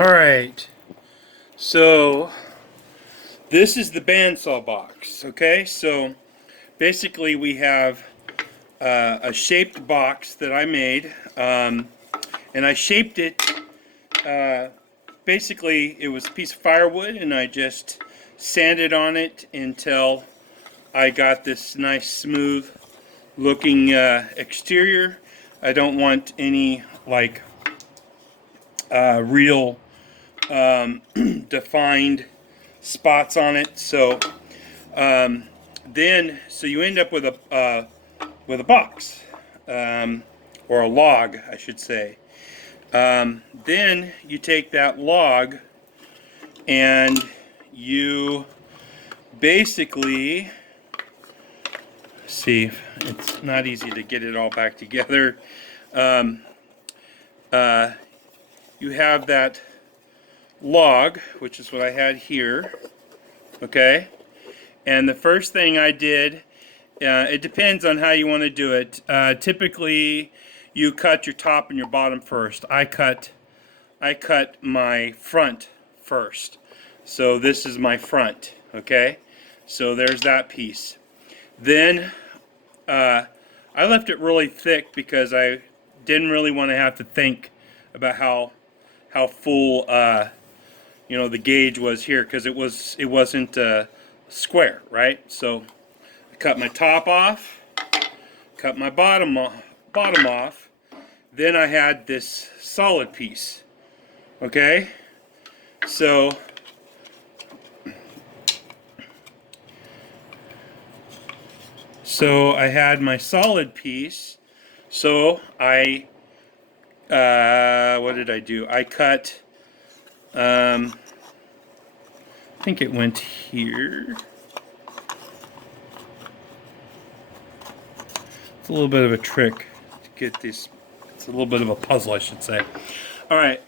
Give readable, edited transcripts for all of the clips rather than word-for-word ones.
Alright, so this is the bandsaw box, okay? So basically we have a shaped box that I made, and I shaped it, uh, basically it was a piece of firewood and I just sanded on it until I got this nice smooth looking exterior. I don't want any like real defined spots on it. So so you end up with a box, or a log, I should say. Then you take that log and you basically see. It's not easy to get it all back together. Um, you have that log, which is what I had here. Okay. And the first thing I did, it depends on how you want to do it. Typically, you cut your top and your bottom first. I cut my front first. So this is my front. Okay, so there's that piece. Then I left it really thick because I didn't really want to have to think about how full the gauge was here, because it wasn't square, right? So I cut my top off, cut my bottom off. Then I had this solid piece. Okay, so I had my solid piece. So I what did I do? I cut. I think it went here. It's a little bit of a trick to get this. It's a little bit of a puzzle, I should say. All right.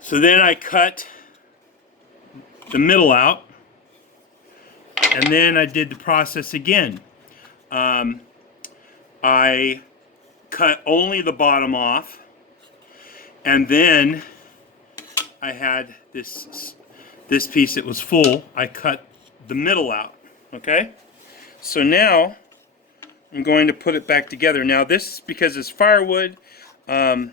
So then I cut the middle out, and then I did the process again. I cut only the bottom off, and then I had this piece that was full. I cut the middle out. Okay. So now I'm going to put it back together. Now this, because it's firewood, it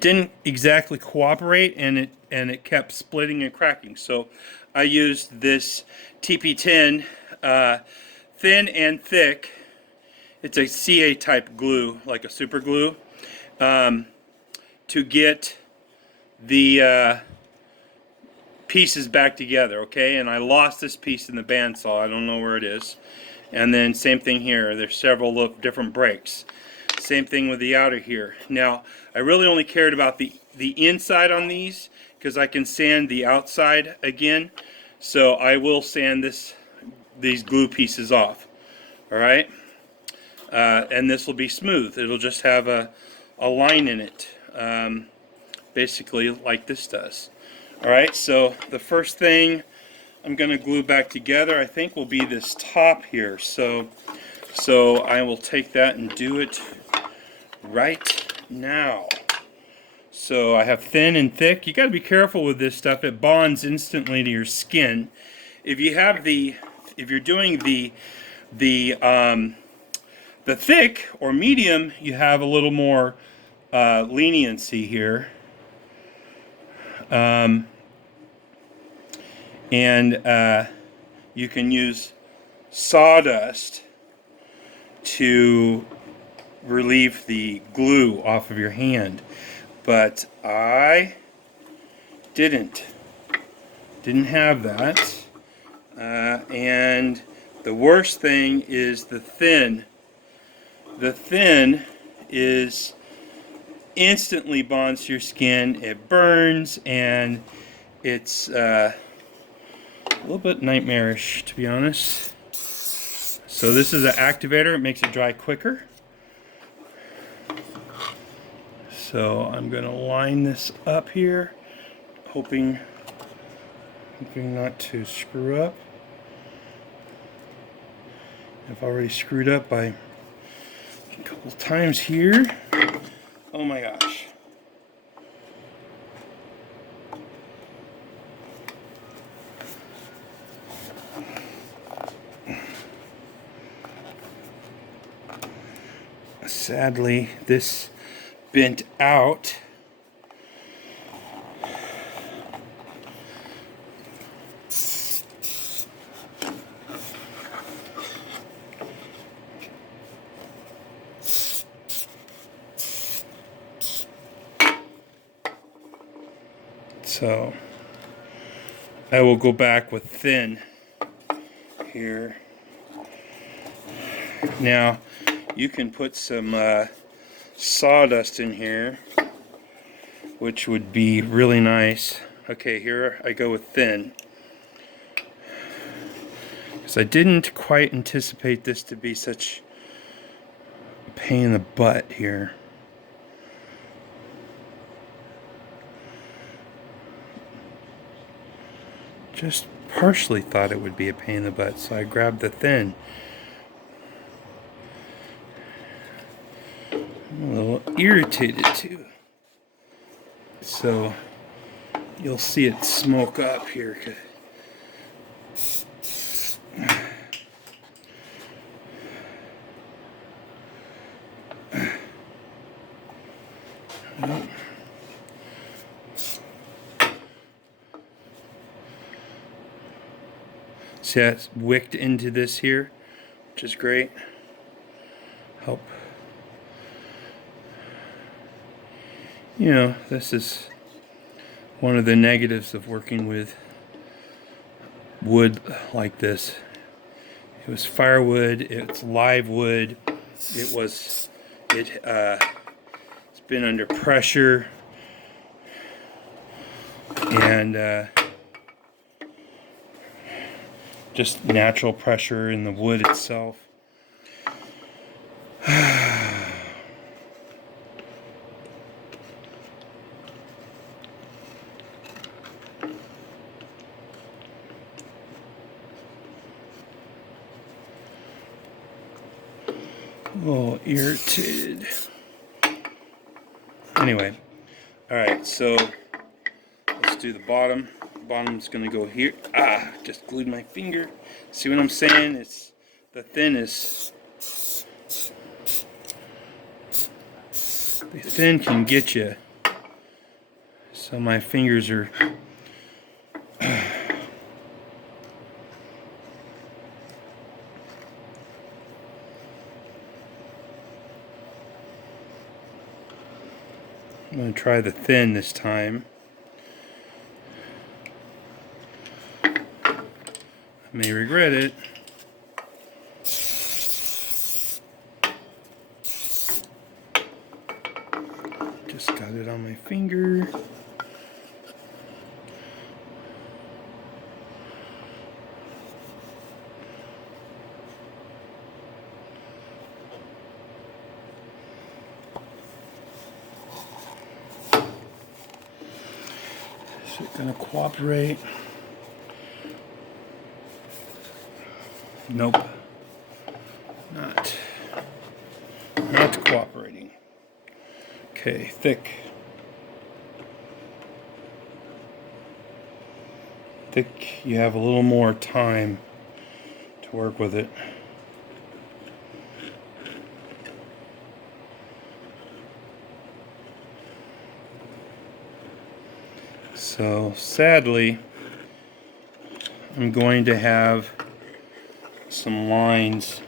didn't exactly cooperate, and it kept splitting and cracking. So I used this TP10 thin and thick. It's a CA type glue, like a super glue, to get the pieces back together. Okay, and I lost this piece in the bandsaw. I don't know where it is. And then same thing here. There's several different breaks. Same thing with the outer here. Now, I really only cared about the inside on these, because I can sand the outside again. So I will sand these glue pieces off. All right, and this will be smooth. It'll just have a line in it, basically like this does. All right. So the first thing I'm going to glue back together, I think, will be this top here. So I will take that and do it right now. So I have thin and thick. You got to be careful with this stuff. It bonds instantly to your skin. If you're doing the thick or medium, you have a little more leniency here. And you can use sawdust to relieve the glue off of your hand, but I didn't have that. And the worst thing is the thin. The thin is instantly bonds to your skin. It burns, and it's a little bit nightmarish, to be honest. So this is an activator. It makes it dry quicker. So I'm going to line this up here, hoping not to screw up. I've already screwed up by a couple times here. Oh my gosh. Sadly, this bent out. So I will go back with thin here. Now you can put some sawdust in here, which would be really nice. Okay, here I go with thin, because I didn't quite anticipate this to be such a pain in the butt here. Just partially thought it would be a pain in the butt, so I grabbed the thin. I'm a little irritated too. So you'll see it smoke up here. See, that's wicked into this here, which is great. Help. You know, this is one of the negatives of working with wood like this. It was firewood, it's live wood, it's been under pressure, and just natural pressure in the wood itself. A little irritated. Anyway, alright, so let's do the bottom. Bottom's gonna go here. Just glued my finger. See what I'm saying? It's the thin is, the thin can get you. So my fingers are I'm going to try the thin this time. I may regret it. Just got it on my finger. Is it going to cooperate? Nope. Not cooperating. Okay, thick. Thick, you have a little more time to work with it. So sadly, I'm going to have some lines.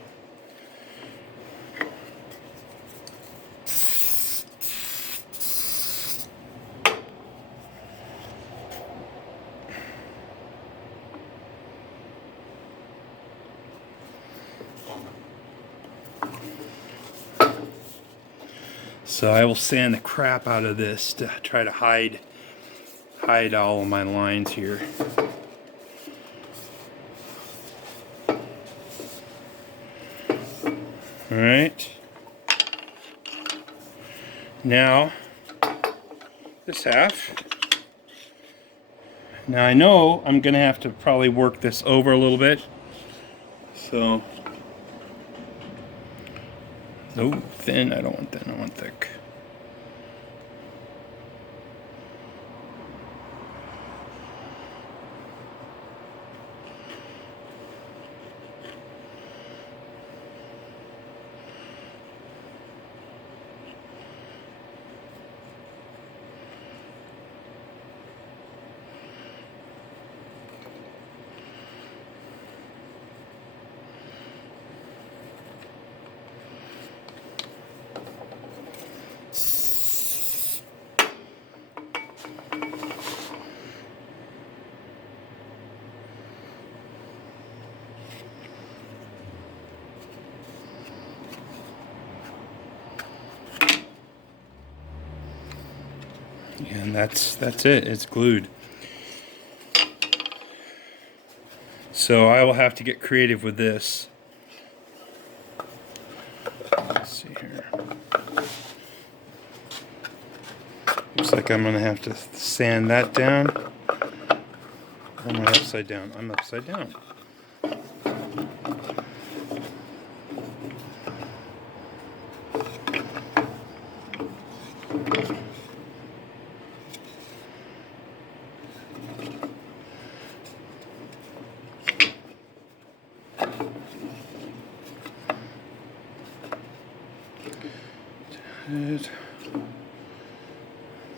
So I will sand the crap out of this to try to hide all of my lines here. Alright. Now, this half. Now I know I'm going to have to probably work this over a little bit. So, no, thin, I don't want thin, I want thick. And that's it. It's glued. So I will have to get creative with this. Let's see here. Looks like I'm going to have to sand that down. Or am I upside down? I'm upside down.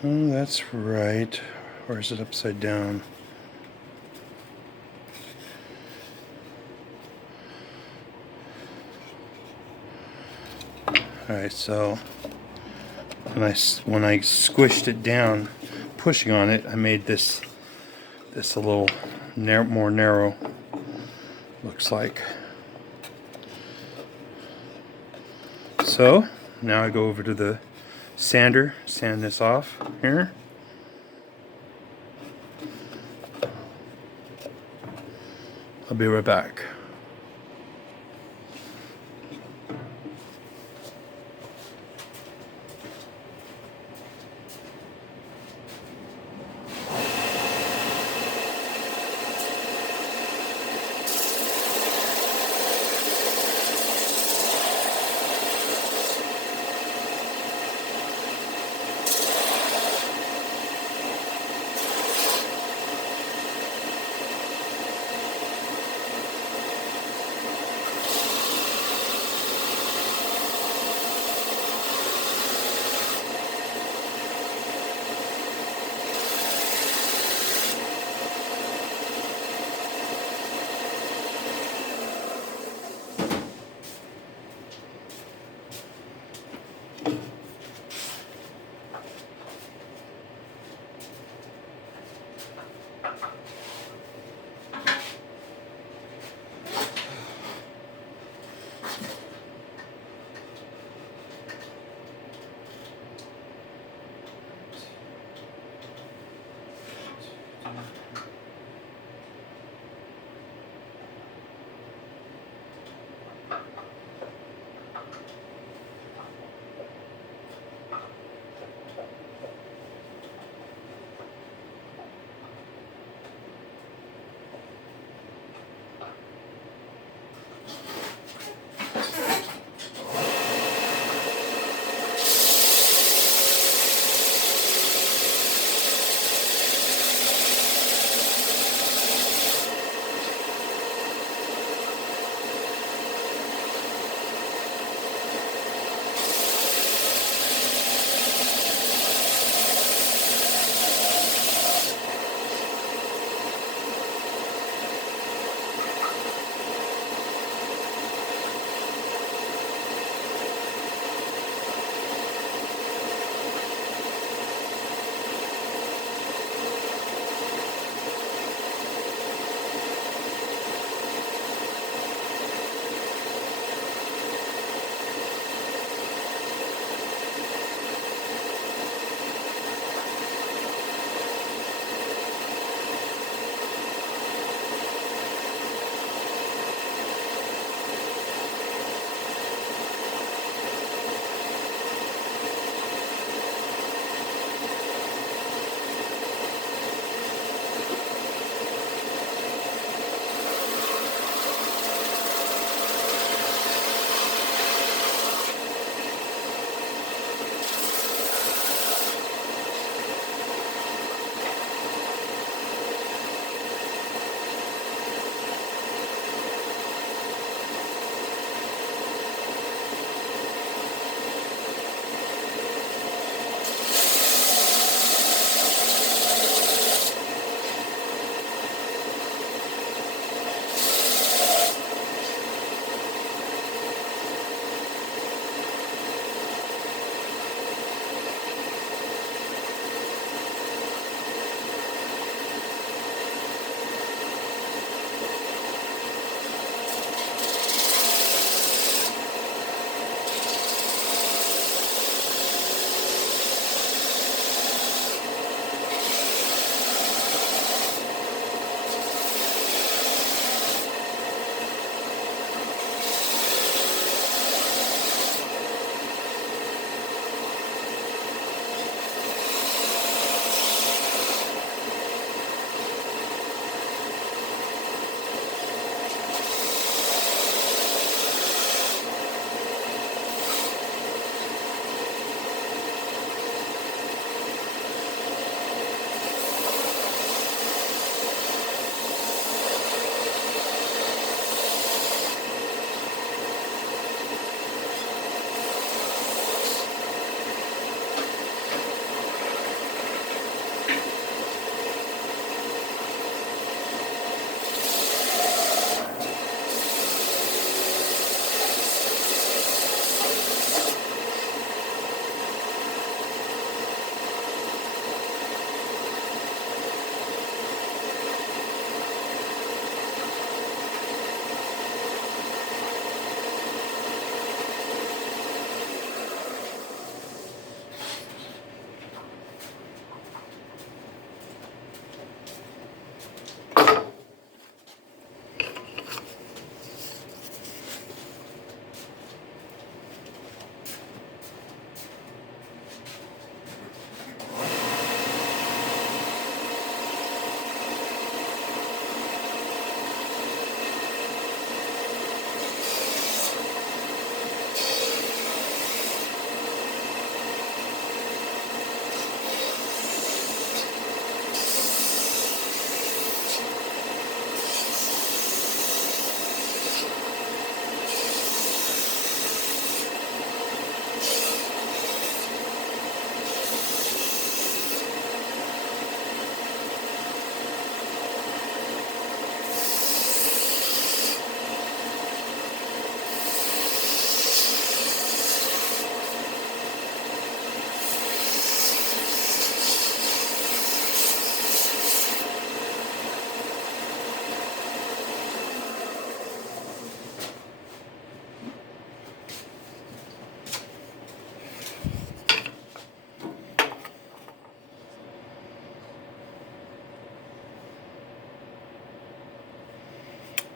Oh, that's right. Or is it upside down? Alright, so when I squished it down, pushing on it, I made this a little more narrow. Looks like. So now I go over to the sander, sand this off here. I'll be right back.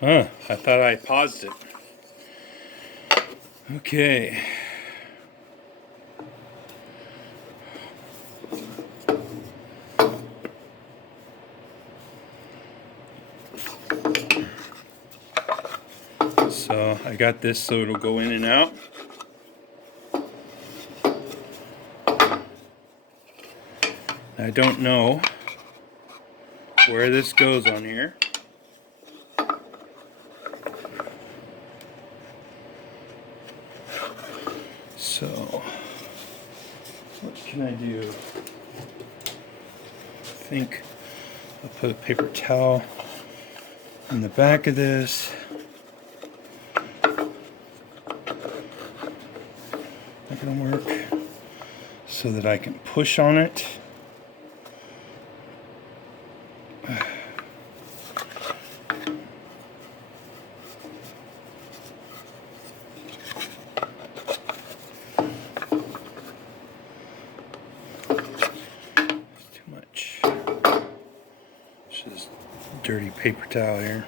I thought I paused it. Okay. So I got this so it'll go in and out. I don't know where this goes on here. So what can I do? I think I'll put a paper towel in the back of this. Not gonna work. So that I can push on it. Just dirty paper towel here.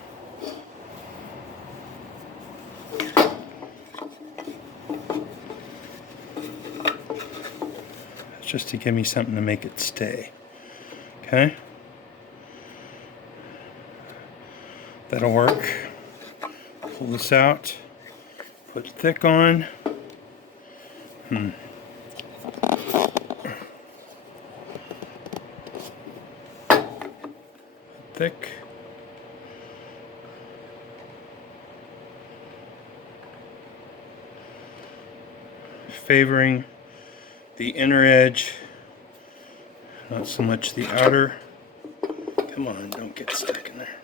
It's just to give me something to make it stay. Okay? That'll work. Pull this out. Put thick on. Thick. Favoring the inner edge, not so much the outer. Come on, don't get stuck in there.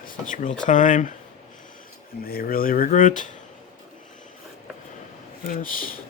This is real time. I may really regret this.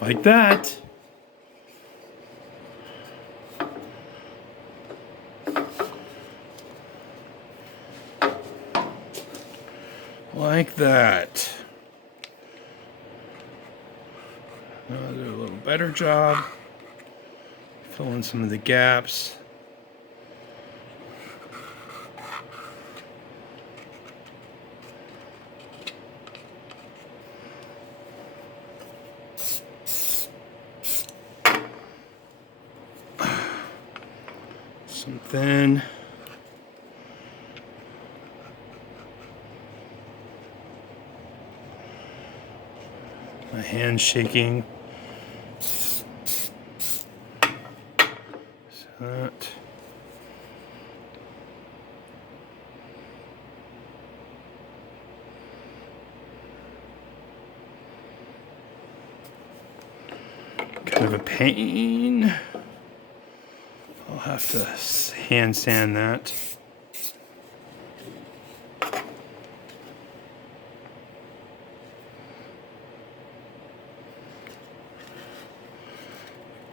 Like that. Like that. Now I'll do a little better job. Fill in some of the gaps. Some thin. My hand's shaking. So that. Kind of a pain. I'll have to hand sand that.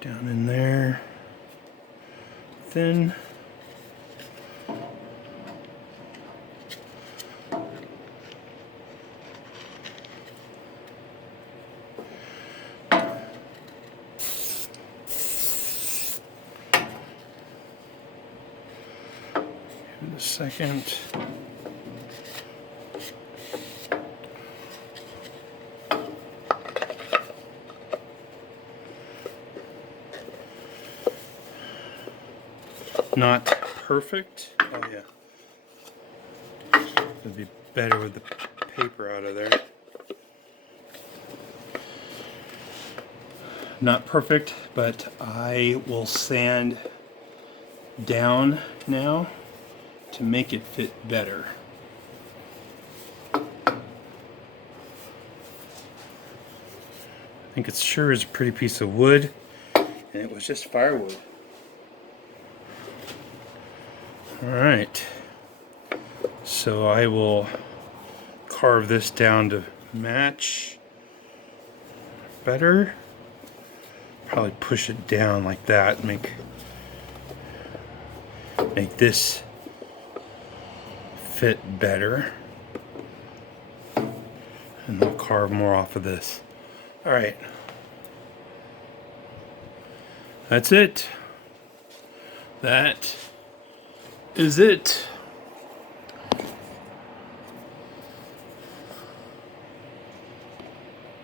Down in there. Thin. Give it a second. Not perfect. Oh yeah. It'd be better with the paper out of there. Not perfect, but I will sand down now to make it fit better. I think it sure is a pretty piece of wood, and it was just firewood. Alright, so I will carve this down to match better. Probably push it down like that, make this fit better. And I'll carve more off of this. Alright. That's it. That is it.